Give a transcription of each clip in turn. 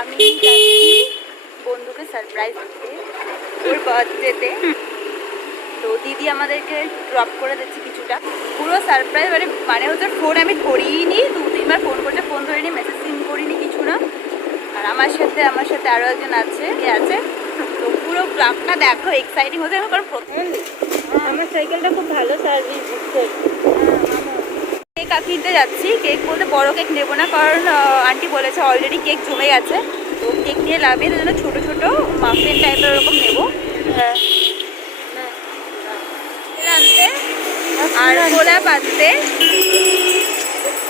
আমি যাচ্ছি বন্ধুকে সারপ্রাইজ দিতে ওর বার্থডেতে। তো দিদি আমাদেরকে ড্রপ করে দিচ্ছে কিছুটা, পুরো সারপ্রাইজ। মানে হচ্ছে ফোন আমি ধরিনি, 2-3বার ফোন করছে, ফোন ধরিনি, মেসেজ সিন করিনি, কিছু না। আর আমার সাথে আরও একজন আছে, কে আছে। তো পুরো ব্লগটা দেখো, এক্সাইটিং হতে হবে। কারণ প্রথম আমার সাইকেলটা খুব ভালো সার্ভিস দিচ্ছে। কেক কিনতে যাচ্ছি। কেক বলতে বড় কেক নেবো না, কারণ আন্টি বলেছে অলরেডি কেক জমে গেছে। তো কেক নিয়ে লাভে, তার জন্য ছোটো ছোটো মাফিন টাইপের ওরকম নেবো। হ্যাঁ, আনতে আর গোলাপ আনতে।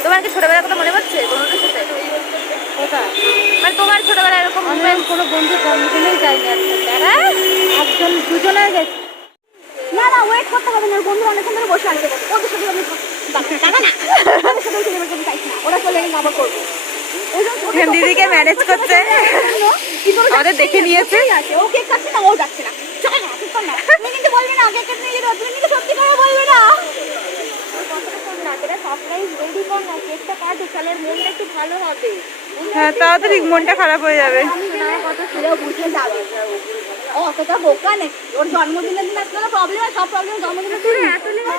তোমার কি ছোটবেলার কথা মনে পড়ছে বন্ধুদের সাথে? কোথায়? মানে তোমার ছোটবেলা এরকম আমি কোনো বন্ধুর জন্মদিনেই যাইনি আজকে। হ্যাঁ, একজন দুজনে গেছি। না না, ওয়েট করতে হবে না, বন্ধু অনেকক্ষণ ধরে বসে আছে। ওদের সাথে আমি ওরা চলে গেলে আবার করবো। দিদিকে ম্যানেজ করছে, আমাদের দেখে নিয়েছে। ও কেক খাচ্ছে না, ও যাচ্ছে না। তুমি কিন্তু বলবে না কেক নিয়ে যেতে, তুমি কিন্তু সত্যি করে বলবে না। কেকটা কাটে, তাহলে মনটা একটু ভালো হবে। হ্যাঁ, তাড়াতাড়ি মনটা খারাপ হয়ে যাবে। কথা ছেলেও বুঝে যাবে। ও অতটা বোকা নেই, ওর জন্মদিনের দিন একটা প্রবলেম হয়, সব প্রবলেম জন্মদিনের দিন।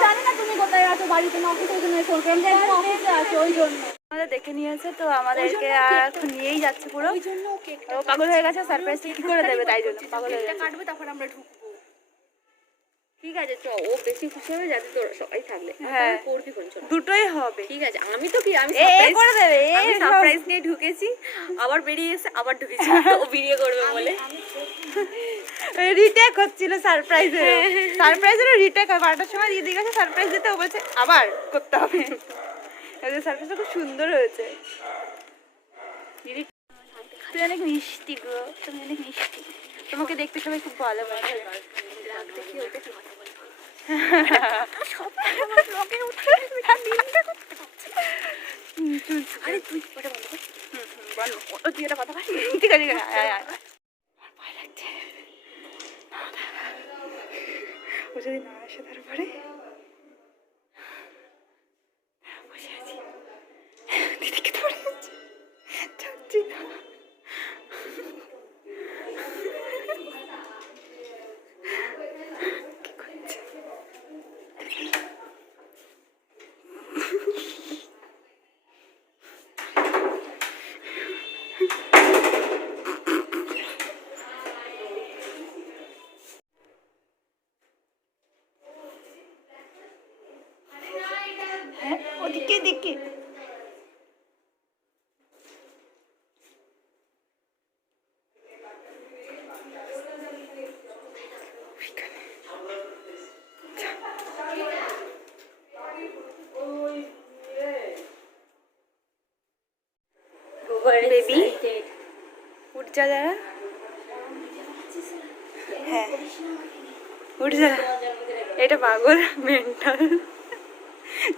জানি না তুমি কোথায় আছো, বাড়িতে না অফিসে, ওই জন্য ফোন করে অফিসে আছো, ওই জন্য আমাদের দেখে নিয়েছে। তো আমাদেরকে আর এখন নিয়েই যাচ্ছে পুরো। ওই জন্য ও পাগল হয়ে গেছে, সারপ্রাইজটা কি করে দেবে, তাই জন্য পাগল হয়ে গেছে। কাটবে, তখন আমরা ঢুকবো। ঠিক আছে, চ, ও বেশি খুশি হবে যাতে তোরা সবাই থাকলে। হ্যাঁ, করবি কোন চ, দুটোই হবে। ঠিক আছে। আমি তো কি, আমি করে দেবে, সারপ্রাইজ নিয়ে ঢুকেছি, আবার বেরিয়ে এসে আবার ঢুকেছি। ও ভিডিও করবে বলে রিটেক হচ্ছিল সারপ্রাইজের। সারপ্রাইজেরও রিটেক হয়, 12টার সময় দিয়ে দিয়ে গেছে সারপ্রাইজ দিতে, ও বলছে আবার করতে হবে। সারপ্রাইজটা খুব সুন্দর হয়েছে। তুই অনেক মিষ্টি গো, তুমি অনেক মিষ্টি, তোমাকে দেখতে সবাই খুব ভালোবাসে। আরে তুই ওটা বন্ধ কর। বন্ধ, তুই একটা কথা বল। ঠিক আছে, ভয় লাগছে। ও যদি না আসে তারপরে বসে আছি, দিদিকে ধরে আছি, যাচ্ছি না। কি করছে? হ্যাঁ, ওদিকে দেখে বেবি উঠ যা, যারা হ্যাঁ উঠ যা। এটা পাগল মেন্টাল,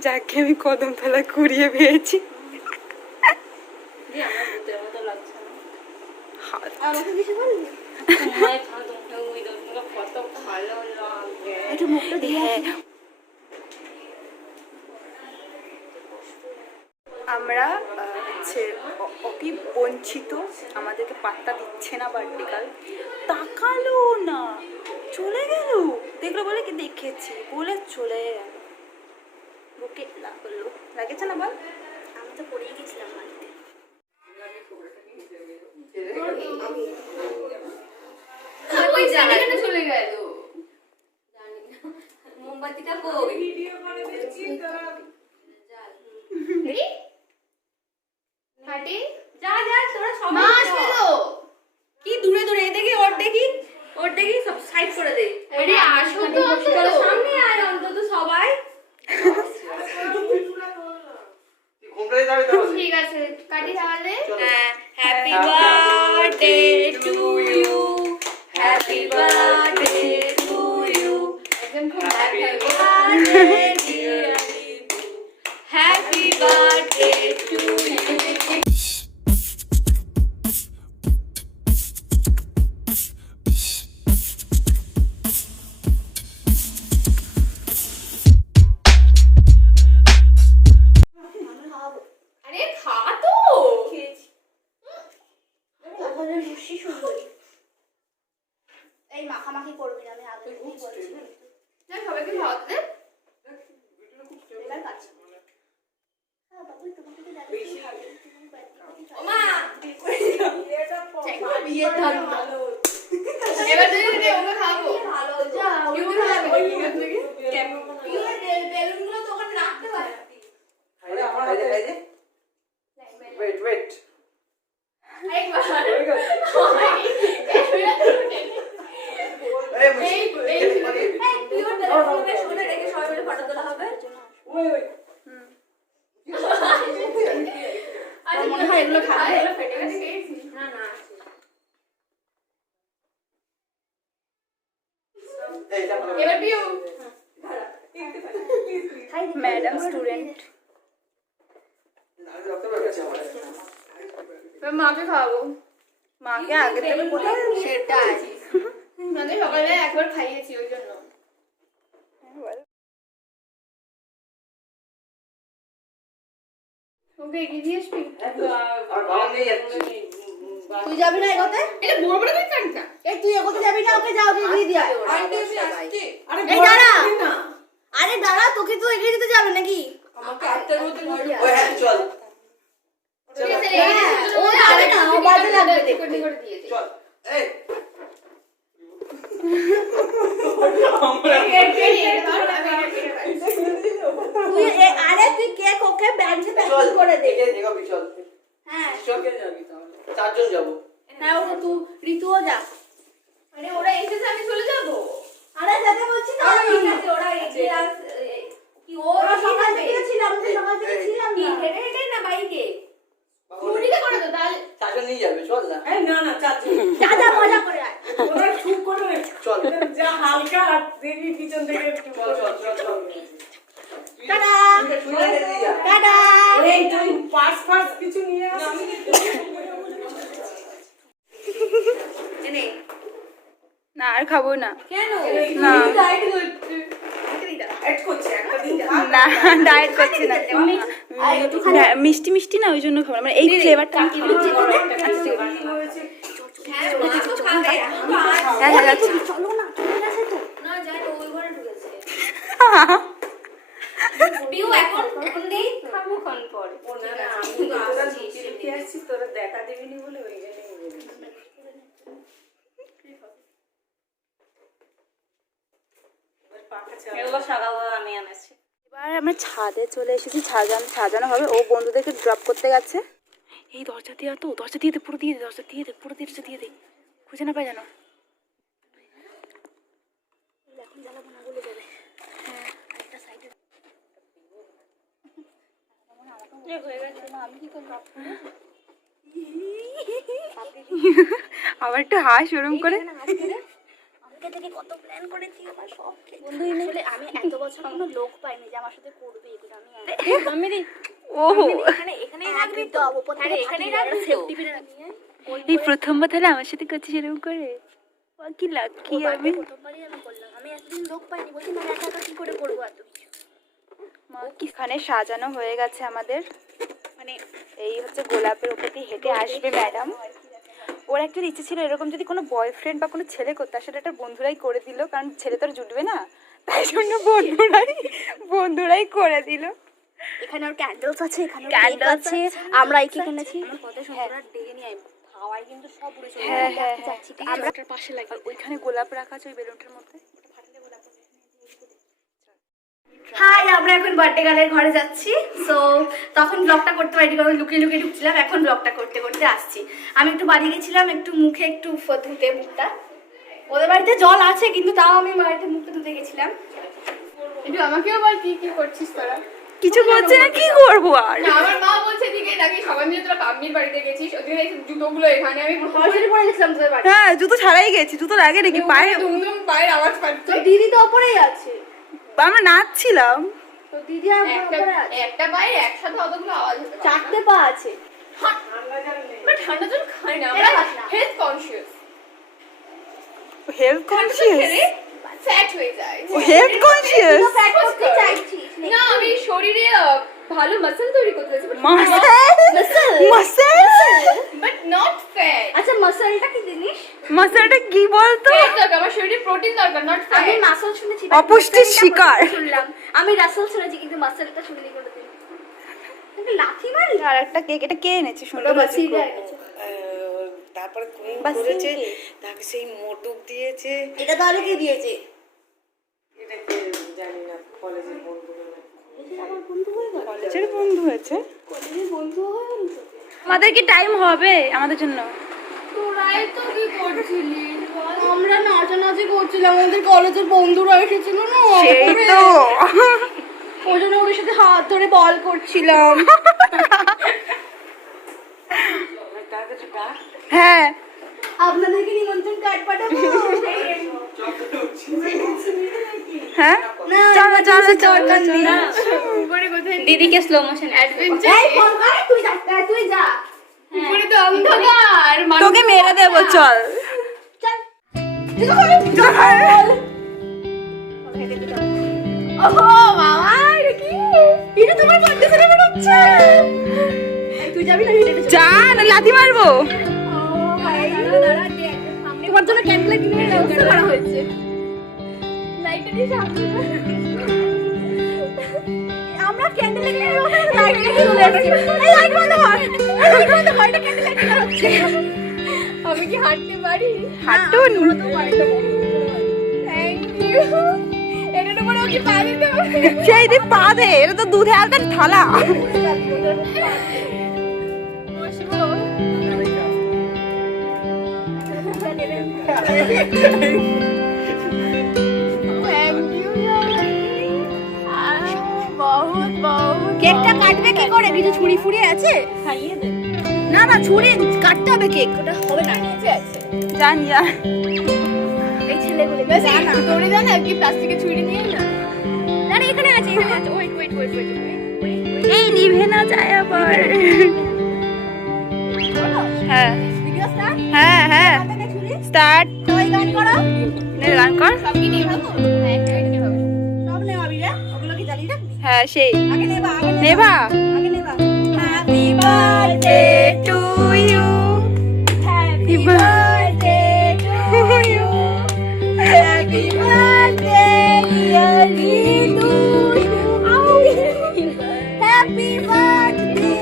যাকে আমি কদম তলা কুড়িয়ে পেয়েছি। আমরা হচ্ছে অতি বঞ্চিত, আমাদেরকে পাত্তা দিচ্ছে না। বার্থডে তাকালো না, চলে গেল। দেখলো বলে কি দেখেছি বলে চলে গেল। বুকে লাগলো, লাগেছে না বল? আমি তো পড়েই গেছিলাম বাড়িতে। চলে গেল, মোমবাতিটা কই? কি দূরে দূরে দেখি, ওর দেখি সব সাইড করে দে। আসো তো, সামনে আয় অন্তত সবাই। ঠিক আছে, কাটি তাহলে। Happy birthday to you, happy birthday to you, happy birthday dear you, happy birthday to you. ওমা বিয়ে ধর এবার তুই ওকে খাবো ভালো যা ওকে খাবো বেলুনগুলো তো ওখানে রাখতে পারতি আরে আমার হাতে এই যে ওয়েট একবার আরে মুশকিল তুই ওর টেলিফোনের শুনে রেখে সবাই মিলে ফটো তোলা হবে ওই আচ্ছা মনে হয় এগুলো খাবে এগুলো ফেটে গেছে না না এইটা ভালো এবার পিউ ম্যাডাম স্টুডেন্ট আমি রক্ত বের করছি আমার মাকে খাওয়াবো মাকে আগে থেকে কোথায় সেটাই মাকে সকালবেলা একবার খাইয়েছি ওই জন্য ওকে এগিয়ে দিয়ে আসবি আমার বাবা নেই যাচ্ছে তুই যাবি না এগোতে? এটা বড় বড় করে কাটটা এই তুই এগোতে যাবি না, ওকে যাও দিয়ে দিয়ে আয়। আন্টি আমি আসছি এই দাঁড়া। আরে দাঁড়া, তোকে তো এগিয়ে দিতে যাবে নাকি? আমাকে আটটার মধ্যে ওই হ্যাঁ চল ঠিক আছে হ্যাঁ, ও যাবে না, ও বাজে লাগবে দেখতে। করে করে দিয়ে দে চল এই আরে তুই কেক ওকে ব্যান্ডে চল প্যাকিং করে দে। এগিয়ে এগোবি চল হ্যাঁ, চল কে যাবি তাহলে চারজন যাব না ও তুই ঋতুও যা। আরে ওরা এসেছে আমি চলে যাব আরে যেতে বলছি তো আমি। ঠিক আছে ওরা এগিয়ে কি ওরা সকাল থেকে ছিলাম, তো সকাল থেকে ছিলাম কি না। হেঁটে হেঁটে না বাইকে মুড়িতে করে তো তাহলে চারজন নিয়ে যাবে চল না এই না না চাচি যা যা মজা করে আয়। ওরা চুপ করে চল যা হালকা আর দেখবি পিছন থেকে একটু চল চল চল চল টাটা। তুই না দিয়ে যা টাটা। এই তুই পার্স ফার্স কিছু নিয়ে আসি এনে না আর খাবো না কেন না। ডায়েট করতে এড করছে একটা দিন না ডায়েট করছি না মিষ্টি মিষ্টি না ওই জন্য খাবো না মানে এই ফ্লেভারটা আমি খাবো হ্যাঁ মা তো খাবে হ্যাঁ হ্যাঁ যাচ্ছি চলো না, চলে গেছে তো। না যাই না ওই ঘরে ঢুকেছে পিউ এখন নেই খাবো কোন পরে ও না না আমি তোরা লুকিয়ে লুকিয়ে আসছি তোরা দেখা দেবিনি বলে ওই জন্য এগুলো সকালবেলা আমি এনেছি এবার আমরা ছাদে চলে এসেছি, সাজানো হবে। ও বন্ধুদেরকে ড্রপ করতে গেছে। এই দরজা দিয়ে তো দরজা দিয়ে দে, পুরো দিয়ে দে, দরজা দিয়ে দে, পুরো দরজা দিয়ে দে, খুঁজে না পাই জানো। এখন জ্বালাবো না, বলে যাবে। হ্যাঁ, একটা সাইডে হয়ে গেছে আমি কি করব আবার একটু হাস ওরম করে। আমাকে থেকে কত প্ল্যান করেছি, আমার সব বন্ধু আসলে আমি এত বছর কোনো লোক পাইনি যে আমার সাথে করবে এগুলো। আমি ওহো এখানেই রাখবি তো ওপর থেকে আরে এখানেই রাখবি তো সেফটি পিন নিয়ে এই প্রথমবার তাহলে আমার সাথে করছিস এরকম করে, কি লাকি আমি। প্রথমবারই আমি করলাম। আমি এতদিন লোক পাইনি, বলছি মানে একা একা কি করে করবো এত কিছু। মা কিখানে সাজানো হয়ে গেছে আমাদের, মানে এই হচ্ছে গোলাপের উপর দিয়ে হেঁটে আসবে ম্যাডাম। ওর একটা ইচ্ছে ছিল এরকম যদি কোনো বয়ফ্রেন্ড বা কোনো ছেলে করতে, সেটা একটা বন্ধুরাই করে দিল, কারণ ছেলে তো আর জুটবে না, তাই জন্য বন্ধুরাই করে দিল। এখানে ওর ক্যান্ডেলস আছে, এখানে Candles আছে, আছে, আমরা কি কিনেছি। আমার কত সুন্দর ডেকে নিয়ে আই হাওয়ায় কিন্তু সব উড়ে চলে হ্যাঁ হ্যাঁ হ্যাঁ যাচ্ছি, আমরা ওটার পাশে লাগি। আর ওইখানে গোলাপ রাখা আছে ওই বেলুনটার মধ্যে। হাই, আমরা এখন বার্থডে গার্লের ঘরে যাচ্ছি। সো তখন ব্লগটা করতে পারিনি, কারণ লুকিয়ে লুকিয়ে ঢুকছিলাম। এখন ব্লগটা করতে করতে আসছি। আমি একটু বাড়ি গেছিলাম, একটু মুখে একটু ধুতে মুখটা। ওদের বাড়িতে জল আছে, কিন্তু তাও আমি বাড়িতে মুখটা ধুতে গেছিলাম। একটু আমাকেও বল কি কি করছিস তোরা কিছু করছে না, কি করবো আর। না আমার মা বলছে দিকে নাকি সবাই মিলে তোরা পাম্মির বাড়িতে গেছিস ওদিকে দেখছি জুতোগুলো এখানে আমি সরাসরি পরে গেছিলাম তোদের বাড়ি। হ্যাঁ জুতো ছাড়াই গেছি, জুতো লাগে নাকি পায়ে। দুমদুম পায়ের আওয়াজ পাচ্ছে তো দিদি তো ওপরেই আছে, আমরা নাচছিলাম। তো দিদি আর ওপরে আছে। একটা পায়ের একসাথে অতগুলো আওয়াজ হতে পারে চারটে পা আছে। বাট ঠান্ডা জল খাই না এটা আমরা খাস না। Health conscious health conscious, fat হয়ে যায় হেলথ কনসিয়াস, তো ফ্যাট করতে চাইছিস না আমি শরীরে ভালো মাসল তৈরি করতে চাইছি muscle muscle but not fat আচ্ছা, মাসলটা কি জিনিস? মাসেলটা কি বলতো? ফ্যাট দরকার আমার শরীরে প্রোটিন দরকার নট আমি ফ্যাট মাসল শুনেছি, অপুষ্টির শিকার। শুনলাম। আমি রাসেল শুনেছি, কিন্তু মাসলটা শুনিনি কোনোদিন। লাথি মারি আর একটা কেক, এটা কে এনেছে সুন্দর ওটা হয়েছে বাসিরা খুব। এনেছে। তারপরে কুইন বাস করেছে, সিংকে। তাকে সেই মোটুক দিয়েছে। এটা তাহলে কে দিয়েছে? এটা কে জানি না, কলেজের বন্ধু মনে হয়। আমার বন্ধু হয়ে গেল, কলেজের বন্ধু হয়েছে। কলেজের বন্ধু হয়ে গেল তো। আমাদের কি টাইম হবে আমাদের জন্য? তোরাই তো কি করছিলিস বল? আমরা নাচানাচি করছিলাম, আমাদের কলেজের বন্ধুরা এসেছিল না, সেই তো। ওই জন্য ওদের সাথে হাত ধরে বল করছিলাম। তার কাছে ডাক। হ্যাঁ আপনাদেরকে নিমন্ত্রণ কার্ড পাঠাবো। হ্যাঁ, চলো চলো চলো চলো। উপরে কোথায় দিদিকে স্লো মোশন অ্যাডভেঞ্চার? এই ফোন করে তুই যা, তুই যা। উপরে তো অন্ধকার। তোকে মেরে দেবো, চল চল। ওহো বাবা, এটা কি? এটা তোমার বার্থডে সেলিব্রেট হচ্ছে। এই তুই যাবি না হেঁটে যা না, লাথি মারবো। তোমার জন্য ক্যান্ডেল লাইট কিনে ব্যবস্থা করা হয়েছে। লাইটটা দিয়ে সামনে আমরা ক্যান্ডেল লাইট কিনে চলে আসছি। এই লাইট বন্ধ কর, এই লাইট বন্ধ কর, এটা ক্যান্ডেল লাইট কিনে হচ্ছে। আমি কি হাঁটতে পারি? হাঁটুন। Thank you. এটার উপরে ওকে পা দিতে হবে? সেই দিন পা দে, এটা তো দুধে হালকা থালা। বসবো? থ্যাংক ইউ বহুত বহুত। কেকটা কাটবে কি করে? কিছু ছুরি ফুরি আছে? খাইয়ে দে। না না, ছুরি কাটতে হবে কেক, ওটা হবে না। নিচে আছে। জান যা। এই ছেলেগুলো ব্যাস তোরে জানা কি প্লাস্টিকের ছুরি নিয়ে না? না না, এখানে আছে, এখানে আছে। ওয়েট ওয়েট ওয়েট ওয়েট এই নিভে না যায় আবার। হ্যাঁ ভিডিও স্টার্ট। হ্যাঁ হ্যাঁ, হাতে ছুরি, স্টার্ট। সবাই গান করো। নে গান কর। সব কি নিয়ে খাবো? হ্যাঁ একটা এটা নিয়ে খাবো। সব নেওয়াবি রে, ওগুলো কি জানি না। হ্যাঁ সেই আগে নেবা, আগে নেবা। আগে নেবা। Happy birthday to you, happy birthday to you, happy birthday dear Ritu, happy birthday.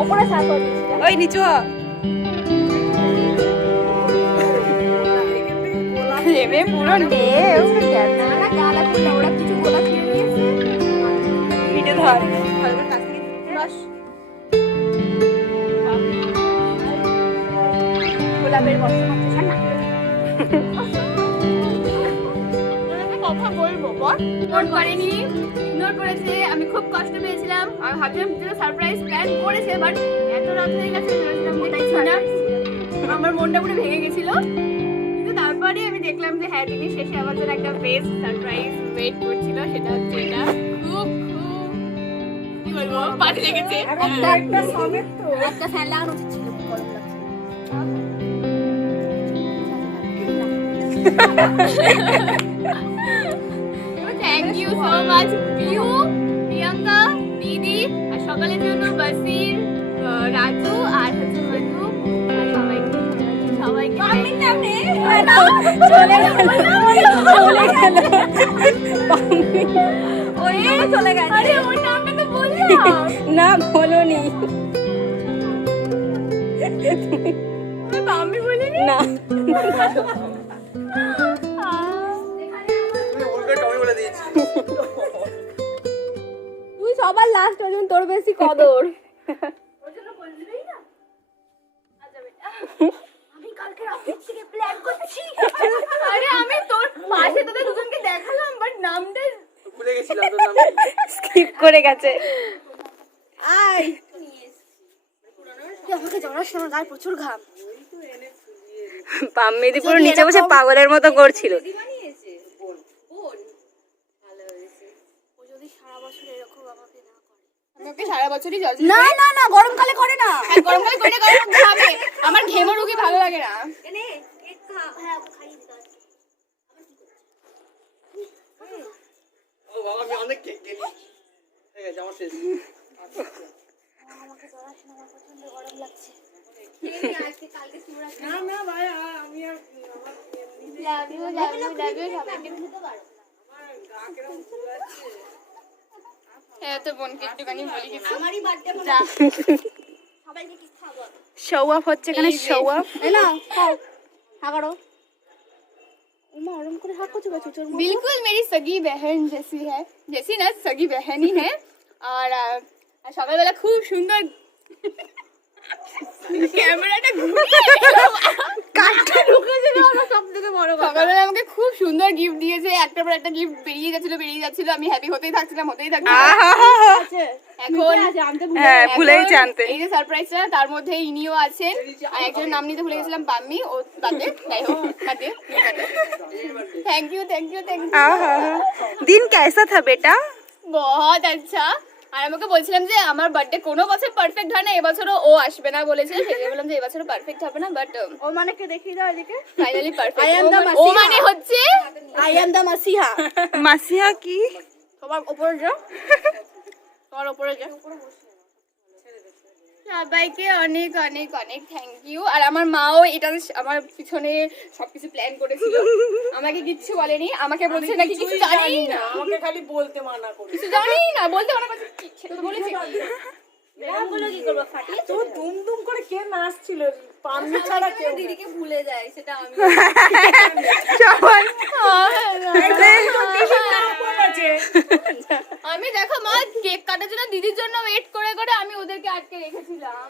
ওপরে সাপোর্ট ওই নিচু হ। নেবে পুরো নে। না না, গালা খুলে ওরা কিছু গোলা খেয়ে নিয়েছে। ভিডিও ধর। বস। গোলাপের বর্ষা মাত্র না। তোকে কথা বলবো বল। নোট করেনি, নোট করেছে। আমি খুব কষ্ট পেয়েছিলাম। আমি ভাবছিলাম যে সারপ্রাইজ প্ল্যান করেছে, বাট এত রাত হয়ে গেছে ভেবেছিলাম যে কিছু না। আমার মনটা পুরো ভেঙে গেছিল। কিন্তু তারপরে আমি দেখলাম যে হ্যাঁ, তিনি শেষে আমার জন্য একটা বেস্ট সারপ্রাইজ ওয়েট করছিল। সেটা হচ্ছে এটা। খুব খুব কি বলবো, পাটি লেগেছে। একটা ফ্যান লাগানো উচিত ছিল, গরম লাগছে। Thank you so much Piu, Priyanka, দিদি আর সকলের জন্য বাসির, রাজু আর হচ্ছে মধু আর সবাইকে সবাইকে চলে গেল, চলে গেল। ওই চলে গেছে। আরে ওর নামটা তো বললাম। না বলোনি। আমি বলিনি। না তুমি উল্টো টমি বলে দিয়েছি। তুই সবার লাস্ট, ওই জন্য তোর বেশি কদর। আমি কালকে রাত থেকে প্ল্যান করছি। আরে আমি তোর পাশে তোদের দুজনকে দেখালাম, বাট নামটা ভুলে গেছিলাম তোর নাম। স্কিপ করে গেছে। আয়। তুই আমাকে জড়াস না, গায়ে প্রচুর ঘাম। পাম্মিদি পুরো নিচে বসে পাগলের মতো করছিল। ও যদি সারা বছর এরকম আমাকে না করে। আমি ওকে সারা বছরই জল না না না, গরমকালে করে না। গরমকালে করে গরম ঘামে। আমার ঘেমো রুগী ভালো লাগে না। এনে কেক খা, হ্যাঁ খাইয়ে দিতে হবে। ও বাবা, আমি অনেক কেক কিনি। ঠিক আছে, আমার শেষ। আমাকে জড়াস না, আমার প্রচন্ড গরম লাগছে। আজকে কালকে Shivratri love you love you love you সবাইকে। হ্যাঁ তো বোনকে একটুখানি বলি কিছু। আমারই বার্থডে যা। সবাইকে কি খাবো? শো অফ হচ্ছে এখানে, এই যে। Show off. এই না খাও, হা করো। উমা ওরম করে হা করছো চুচুর মতো। बिल्कुल मेरी सगी बहन जैसी है, जैसी ना सगी बहन ही है। और সকালবেলা খুব সুন্দর ক্যামেরাটা কাটটা ঢুকেছে না, আমার সবথেকে বড় কথা। সকালবেলা আমাকে খুব সুন্দর গিফট দিয়েছে, একটার পর একটা গিফট বেরিয়ে যাচ্ছিল, আমি হ্যাপি হতেই থাকছিলাম। এখন হ্যাঁ, ভুলেই এখন জানতে। এই যে সারপ্রাইজটা, তার মধ্যে ইনিও আছেন, আর একজনের নাম নিতে ভুলে গেছিলাম, বাম্মি। ও বাদে যাই হোক, বাদে। Thank you thank you thank you. दिन कैसा था बेटा? বহুত আচ্ছা। আর আমাকে বলছিলাম যে আমার বার্থডে কোনো বছর পারফেক্ট হয় না, এবছরও ও আসবে না বলেছে, সেই বললাম যে এবছরও পারফেক্ট হবে না, বাট ও মানে কে দেখিয়ে দাও এদিকে। Finally I perfect. am the ও Masiha. মানে হচ্ছে আই এম দা মাসিহা। मासिया की তোমার উপরে যাও, তোমার উপরে যাও। সবাইকে অনেক অনেক অনেক থ্যাংক ইউ। আর আমার মাও এটা আমার পিছনে সবকিছু প্ল্যান করেছিল, আমাকে কিচ্ছু বলেনি, আমাকে বলছে নাকি কিছু জানি না, আমাকে খালি বলতে মানা করে। কিছু জানি না বলতে মানা করছে। সেটা তো বলেছে কি? এরকমগুলো কি করবো, ফাটিয়ে তো দুম দুম করে কে নাচছিল? পান্নি ছাড়া কেউ না। দিদিকে ভুলে যায়, সেটা আমি। সবাই আমি দেখো মা কেক কাটার জন্য দিদির জন্য ওয়েট করে করে আমি ওদেরকে আটকে রেখেছিলাম।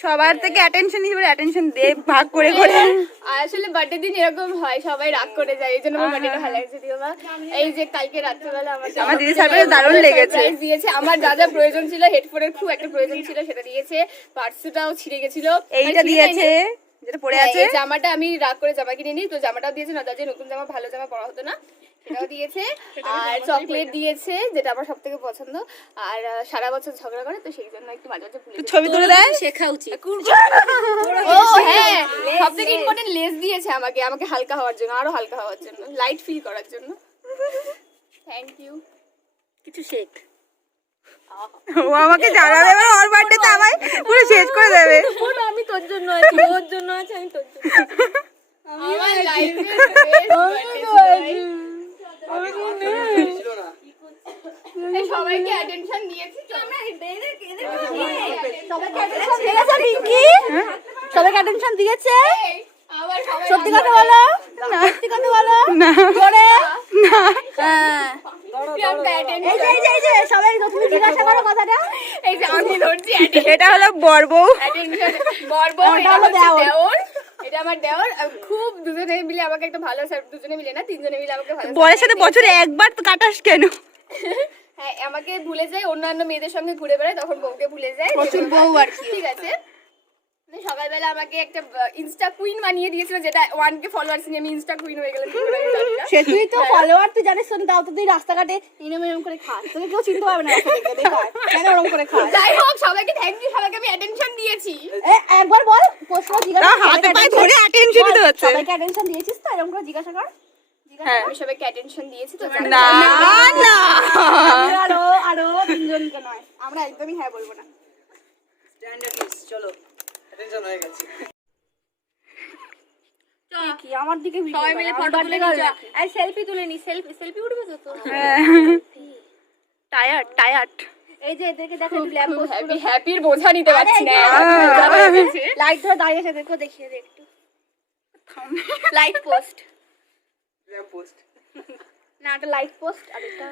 সবার থেকে অ্যাটেনশন হিসেবে অ্যাটেনশন দে, ভাগ করে করে। আর আসলে বার্থডে দিন এরকম হয়, সবাই রাগ করে যায়, এই জন্য আমার বার্থডেটা ভালো লাগছে। দিও মা, এই যে কালকে রাত্রেবেলা আমার দিদির সাথে দারুণ লেগেছে। surprise দিয়েছে, আমার যা যা প্রয়োজন ছিল, হেডফোনের খুব একটা প্রয়োজন ছিল, সেটা দিয়েছে। পার্সটাও ছিঁড়ে গেছিল, এইটা দিয়েছে যেটা পড়ে হ্যাঁ, আছে। এই জামাটা আমি রাগ করে জামা কিনে নিই, তো জামাটাও দিয়েছে, না যে নতুন জামা ভালো জামা পরা হতো না, সেটাও দিয়েছে। আর চকলেট দিয়েছে, যেটা আমার সব থেকে পছন্দ। আর সারা বছর ঝগড়া করে, তো সেই জন্য একটু মাঝে মাঝে ভুলে যাই। ছবি তুলে দেয়। শেখা উচিত। ও হ্যাঁ, সব থেকে ইম্পর্টেন্ট লেস দিয়েছে আমাকে, আমাকে হালকা হওয়ার জন্য, আরো হালকা হওয়ার জন্য, লাইট ফিল করার জন্য। Thank you. কিছু শেখ। ও আমাকে জানাবে, এবার ওর বার্থডেতে আমায় পুরো শেষ করে দেবে। আমি তোর জন্য আছি, ওর জন্য আছি, আমি তোর জন্য। আমার লাইফে ছিল না। সবাইকে অ্যাটেনশন দিয়েছি, তো আমরা সবাইকে attention দিয়েছে পিঙ্কি? সবাইকে attention দিয়েছে? আবার সবাই সত্যি কথা বলো, সত্যি কথা বলো, না জোরে। না, হ্যাঁ। এই যে সবাই তুমি জিজ্ঞাসা করো কথাটা। এই যে আমি ধরছি এটা হলো বর বউ। অ্যাটেনশন, বরবো, এটা হচ্ছে দেওর, এটা আমার দেওর। খুব দুজনে মিলে আমাকে একটা ভালো, দুজনে মিলে না, তিনজনে মিলে আমাকে ভালো বরের সাথে বছরে একবার তো কাটাস কেন? হ্যাঁ, আমাকে ভুলে যায়, অন্যান্য মেয়েদের সঙ্গে ঘুরে বেড়ায়, তখন বউকে ভুলে যায়। প্রচুর বউ আর কি। ঠিক আছে। সকালবেলা আমাকে একটা ইনস্টা কুইন বানিয়ে দিয়েছিল, যেটা 1K ফলোয়ার্স নিয়ে আমি ইনস্টা কুইন হয়ে গেলাম। কি করে আমি জানি না। সে তুই তো ফলোয়ার, তুই জানিস তো, তাও তো তুই রাস্তাঘাটে এরম করে খাস, তোকে কেউ চিনতে পারবে না রাস্তা দেখে, দেখ কেন ওরম করে খাস। যাই হোক, সবাইকে থ্যাংক ইউ, সবাইকে আমি অ্যাটেনশন দিয়েছি। একবার বল, প্রশ্ন জিজ্ঞাসা কর। হাতে পায়ে ধরে অ্যাটেনশন দিতে হচ্ছে। সবাইকে অ্যাটেনশন দিয়েছিস তো, এরকম করে জিজ্ঞাসা কর। হ্যাঁ। আমি সবাইকে অ্যাটেনশন দিয়েছি তো। না না, আরো তিনজনকে নয়, আমরা একদমই হ্যাঁ বলবো না। স্ট্যান্ডার্ড কিস, চলো অ্যাটেনশন হয়ে গেছে। কি আমার দিকে সবাই মিলে ফটো তুলে নিচ্ছি, আর সেলফি তুলে নি। সেলফি উঠবে তো। Tired tired. এই যে এদেরকে দেখো, একটু ল্যাম্প পোস্ট হ্যাপি হ্যাপির বোঝা নিতে পারছি না। লাইট ধরে দাঁড়িয়ে আছে, দেখো, দেখিয়ে দে একটু। লাইট পোস্ট পোস্ট না, একটা লাইট পোস্ট, আর এটা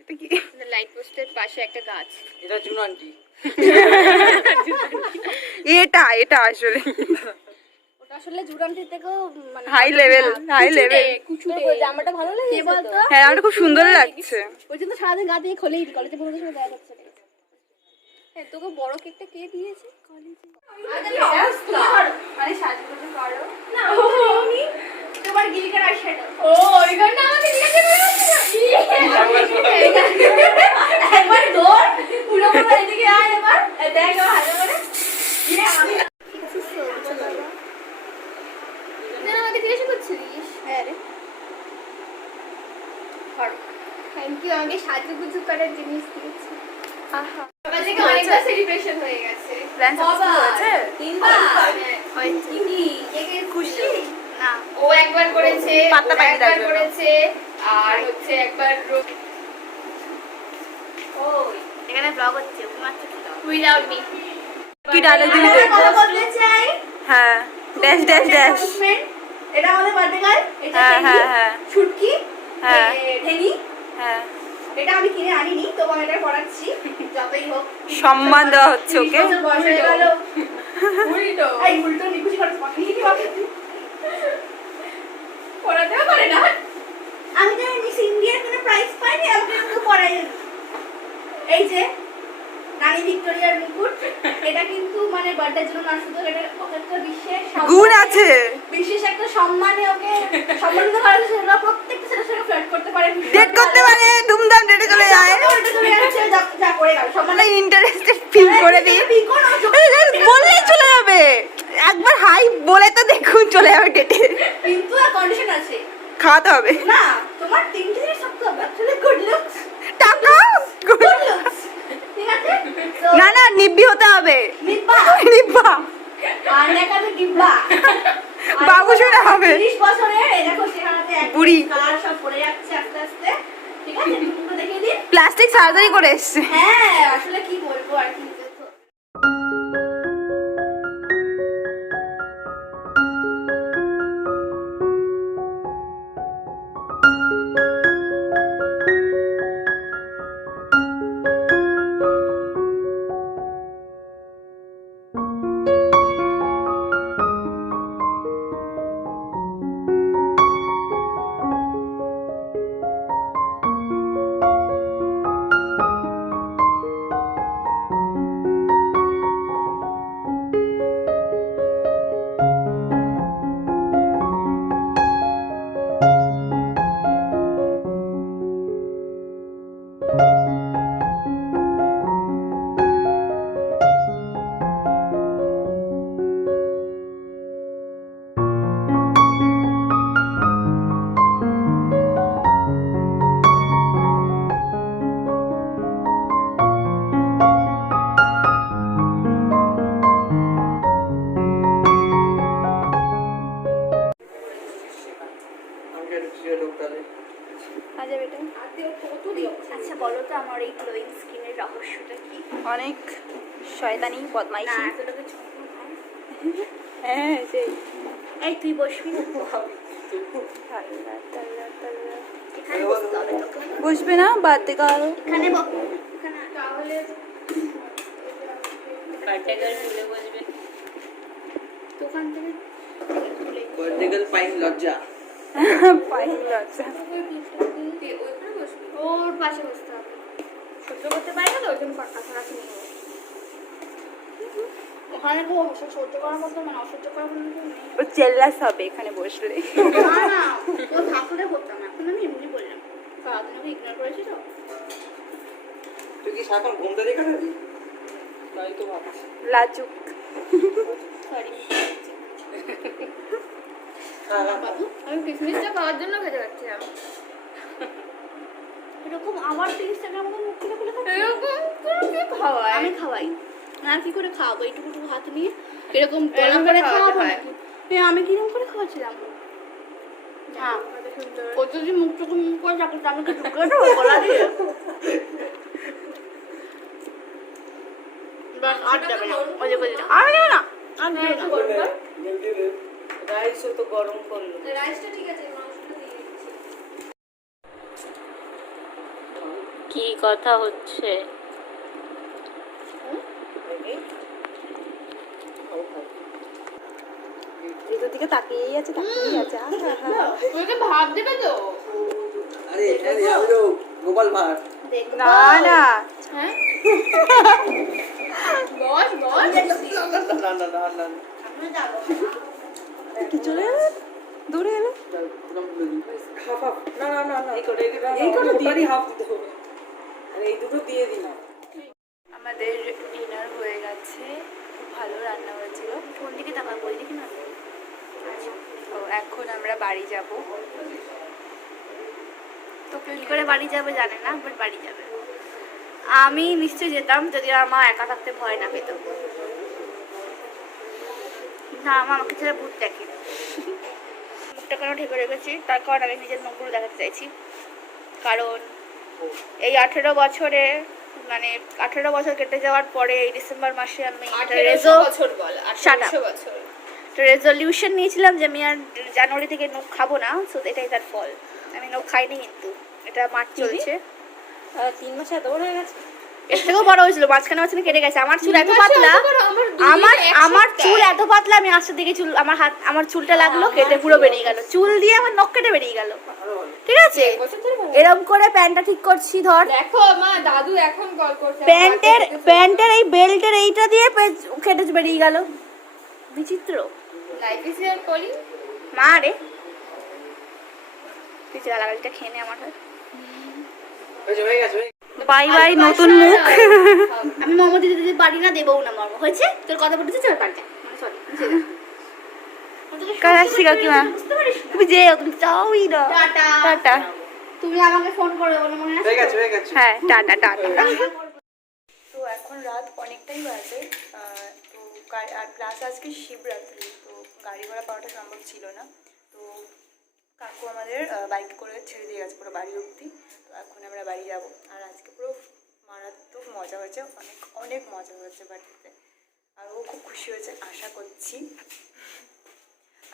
এটা কি? লাইট পোস্টের পাশে একটা গাছ। এটা জুন আন্টি। এটা এটা আসলে ওটা আসলে জুরান্টির থেকেও মানে হাই লেভেল, হাই লেভেল। কুচুটে জামাটা ভালো লাগে। কে বলতো? হ্যাঁ, আমার খুব সুন্দর লাগছে। ওই জন্য সারাদিন গা দিয়ে খোলেই নি, কলেজে বন্ধুদের সঙ্গে দেখা যাচ্ছে না। হ্যাঁ, তোকে বড় কেকটা কে দিয়েছে কলেজে? মানে সাজগোজ করো না, আমি তোমার গিলিকার আইশ্যাডো। ও ওই গানটা আমাকে জিজ্ঞাসা একবার দৌড়, পুরো পুরো এদিকে আয়, এবার দেখ ভালো করে। আমি আমাকে জিজ্ঞাসা করছিলিস। হ্যাঁ রে, থ্যাংক ইউ, আমাকে সাজুগুজু করার জিনিস দিয়েছি। সকাল থেকে অনেকবার সেলিব্রেশন হয়ে গেছে। প্ল্যান সাকসেসফুল হয়েছে? তিনবার হ্যাঁ, হয়েছে কি? খুশি না? ও একবার করেছে, পাত্তা পাইনি তার একবার জন্য। করেছে, আর হচ্ছে একবার ওই এখানে ব্লগ হচ্ছে মাত্র উইদাউট মি। কি ডায়লগ দিবি তুই? কথা বলতে চাই হ্যাঁ, ড্যাশ ড্যাশ ড্যাশ। announcement, এটা আমাদের বার্থডে গার্ল, এটা হ্যাঁ, টেনি, হ্যাঁ, হ্যাঁ। ছুটকি, হ্যাঁ। ঠেনি। হ্যাঁ, এটা আমি কিনে আনিনি, তো আমি এটা পড়াচ্ছি যতই হোক। সম্মান দেওয়া হচ্ছে 30 ওকে। বছর বয়স হয়ে গেল। উল্টো এই উল্টো নিকুচি করে পাঠিয়ে দিও আমাকে। পড়াতেও পারে না। আমি তো মিস ইন্ডিয়ার কোনো প্রাইজ পাইনি, আমাকে কিন্তু পড়াই। এই যে রানী ভিক্টোরিয়ার মুকুট, এটা কিন্তু মানে বার্থডের জন্য না, শুধু এটা একটা বিশেষ গুণ আছে। বিশেষ একটা সম্মানে ওকে সম্মানিত করা হয়েছে। সেটা প্রত্যেকটা ছেলের সঙ্গে ফ্লার্ট করতে পারে, ডেট করতে পারে, ধুমধাম ডেটে চলে যায়। ওটা চলে যাচ্ছে, যা করে গেল সম্মান। মানে ইন্টারেস্টেড ফিল করে দিই। বললেই চলে যাবে, একবার হাই বলে তো দেখুন চলে যাবে ডেটে। কিন্তু কন্ডিশন আছে, খাওয়াতে হবে না তোমার তিনটে জিনিস থাকতে হবে। আসলে গুড লুকস, টাকা। গুড লুকস, ঠিক আছে? তো না না, নিব্বি হতে হবে। নিব্বা নিব্বা আর নেকাতে ডিব্বা। বাবু শোনা হবে। 30 বছরের এই দেখো সেখানে এক বুড়ি। কার সব পড়ে যাচ্ছে আস্তে আস্তে, ঠিক আছে? তুমি দেখিয়ে দিন। প্লাস্টিক সার্জারি করে এসছে। হ্যাঁ আসলে কি বলবো আর কি। আমাকে একটু ছিঁড়ে লোক তাহলে। আচ্ছা বলো তো আমার এই গ্লোয়িং স্কিনের রহস্যটা কি? অনেক শয়তানি না বদমাইশি। এত লোকে চুমু খায়। হ্যাঁ সেই। এই তুই বসবি না? এখানে বসতে হবে তোকে। বসবে না বার্থডে গার্ল? এখানে এখানে তাহলে দোকান থেকে তুলে বার্থডে গার্ল পাইন লজ্জা। পাইনি লজ্জা। ওর পাশে বসতে হবে। সহ্য করতে পারে না তো ওই জন্য কাছাকাছি নিয়ে বসে। ওখানে তো সহ্য করার মতো মানে অসহ্য করার মতো কেউ নেই। ও জেলাস হবে এখানে বসলে। না না ও থাকলে হতাম, এখন আমি এমনি বললাম। সারাদিন ওকে ইগনোর করেছি তো। তুই কি সারাক্ষণ ঘুমটা দেখে থাকি? তাই তো ভাবছি। লাজুক। সরি হ্যাঁ হ্যাঁ। বাবু আমি কিসমিসটা খাওয়ার জন্য খেতে পারছিলাম। এরকম আমার ইনস্টাগ্রাম মতো মুখ খুলে খুলে খাচ্ছি। এরকম করে কি খাওয়ায়? আমি খাওয়াই না, কি করে খাওয়াবো? এইটুকু হাত নিয়ে এরকম এরকম দলা করে করে খাওয়াতে খাওয়াবো হয়। নাকি? আমি কিরকম করে খাওয়াচ্ছিলাম? হ্যাঁ ও যদি মুখটুকু মুখ করে থাকে তো আমি কি ঢুকে দেবো গলা দিয়ে? বাস আর যাবে না, ওই যে বলছি আর যাবে না, আর যাবে না। রাইসও তো গরম করলো। রাইসটা ঠিক আছে, মাংসটা দিয়ে দিচ্ছি। কি কথা হচ্ছে? এদের দিকে তাকিয়েই আছে, তাকিয়েই আছে। ওকে ভাত দেবে তো? আরে এখানে যাবে তো গোপাল ভাঁড়। না না, হ্যাঁ বস বস। না না না না না। আমরা যাবো কি চলে গেলে, দূরে এলে। Half half. না না না না। এই করে দিয়ে হাফ দিতে হবে। আর এই দুটো দিয়ে দিলাম। আমাদের ডিনার হয়ে গেছে, খুব ভালো রান্না হয়েছিল। কোন দিকে তাকা বই দেখি না। তো এখন আমরা বাড়ি যাব। তো কি করে বাড়ি যাবে জানে না, বাট বাড়ি যাবে। আমি নিশ্চয়ই যেতাম যদি আমার মা একা থাকতে ভয় না পেত। না, মা আমাকে ছেড়ে ভূত দেখে। মুখটা কেন ঢেকে রেখেছি তার কারণ আমি নিজের নখগুলো দেখাতে চাইছি, কারণ এই 18 বছরে মানে 18 বছর কেটে যাওয়ার পরে এই ডিসেম্বর মাসে আমি বছর বল, Shut up. 1800 বছর। রেজলিউশন নিয়েছিলাম যে আমি আর জানুয়ারি থেকে নখ খাবো না, সো এটাই তার ফল। আমি নখ খাইনি, কিন্তু এটা মার্চ চলছে। 3 মাসে এত বড় হয়ে গেছে। এর থেকেও বড় হয়েছিল, মাঝখানে মাঝখানে কেটে গেছে। আমার চুল এত তিন মাসে পাতলা, এত বড়? আমার দুদিনে আমার এক চুল সপ্তাহে। এত পাতলা, আমি আস্তে দিকে চুল আমার চুলটা লাগলো কেটে পুরো বেরিয়ে গেল, চুল দিয়ে আমার নখ কেটে বেরিয়ে গেল। ঠিক আছে, বছর ধরে বড়। এরকম করে প্যান্টটা ঠিক করছি, ধর দেখো মা, দাদু এখন কল করছে। প্যান্টের এই বেল্টের এইটা দিয়ে কেটে বেরিয়ে গেল, বিচিত্র। Life is year calling. মা রে, তুই গালাগালিটা খেয়ে নে আমার হয়ে। হয়ে গেছে বাই বাই নতুন মুখ। আমি মর্ম দিতে দিতে পারি না, দেবও না মর্ম। হয়েছে তোর কথা বলতে চল পাল্টা, সরি কাশি কাকিমা, তুমি যেও, তুমি চাওই না। টাটা। তুমি আমাকে ফোন করে দেবো মনে আছে? হয়ে গেছে হ্যাঁ, টাটা টাটা। তো এখন রাত অনেকটাই বাজে, তো আর প্লাস আজকে শিবরাত্রি, তো গাড়ি ঘোড়া পাওয়াটা সম্ভব ছিল না। তো কাকু আমাদের বাইক করে ছেড়ে দিয়ে গেছে পুরো বাড়ি অবধি। তো এখন আমরা বাড়ি যাব। আর আজকে পুরো মারাত্মক মজা হয়েছে, অনেক অনেক মজা হয়েছে বাড়িতে। আর ও খুব খুশি হয়েছে আশা করছি।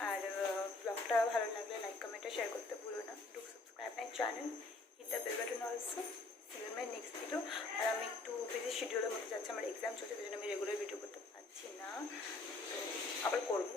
আর ব্লগটা ভালো লাগলে লাইক কমেন্টে শেয়ার করতে ভুলো না। Do subscribe my channel, hit the bell button also. See you in my next video. আর আমি একটু বিজি শিডিউলের মধ্যে যাচ্ছি, আমার এক্সাম চলছে, সেই জন্য আমি রেগুলার ভিডিও করতে পারছি না, তো আবার করবো।